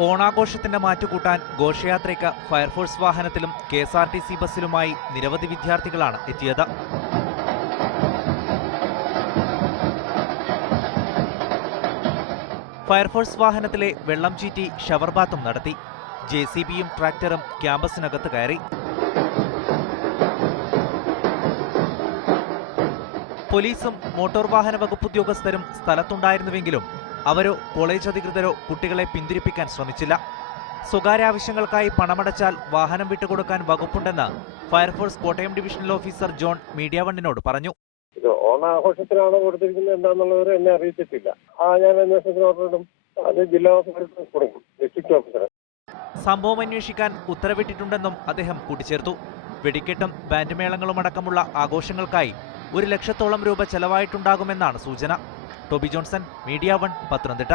ഓണാഘോഷത്തിന്റെ മാറ്റുകൂട്ടാൻ ഘോഷയാത്രയ്ക്ക് fire force വാഹനത്തിലും KSRTC ബസ്സിലുമായി നിരവധി വിദ്യാർത്ഥികളാണ് എത്തിയത്. ഫയർഫോഴ്സ് വാഹനത്തിലെ വെള്ളം ചീറ്റി ഷവർ ബാത്തും നടത്തി. JCBയും ട്രാക്ടറും ക്യാമ്പസിനകത്ത് കയറി. പോലീസും മോട്ടോർ വാഹന വകുപ്പ് ഉദ്യോഗസ്ഥരും സ്ഥലത്തുണ്ടായിരുന്നുവെങ്കിലും അവരോ കോളേജ് അധികൃതരോ കുട്ടികളെ പിന്തിരിപ്പിക്കാൻ ശ്രമിച്ചില്ല. സ്വകാര്യ ആവശ്യങ്ങൾക്കായി പണമടച്ചാൽ വാഹനം വിട്ടുകൊടുക്കാൻ വകുപ്പുണ്ടെന്ന് fire force Kottayam divisional officer John media വണ്ണിനോട് പറഞ്ഞു. ഓണാഘോഷത്തിനാണോ കൊടുത്തിരിക്കുന്നത് എന്താണെന്നുള്ളവർ എന്നെ അറിയിച്ചിട്ടില്ല. ഞാൻ അന്വേഷണത്തിന് ഓർഡറിടും. അത് ജില്ലാ ഓഫീസർക്ക് കൊടുക്കും, ഡിസ്ട്രിക്ട് ഓഫീസർ. സംഭവം അന്വേഷിക്കാൻ ഉത്തരവിട്ടിട്ടുണ്ടെന്നും അദ്ദേഹം കൂട്ടിച്ചേർത്തു. വെടിക്കെട്ടും ബാൻഡ് മേളങ്ങളും അടക്കമുള്ള ആഘോഷങ്ങൾക്കായി 1 ലക്ഷത്തോളം രൂപ ചെലവായിട്ടുണ്ടാകുമെന്നാണ് സൂചന. Toby Johnson, media 1, Pathanamthitta.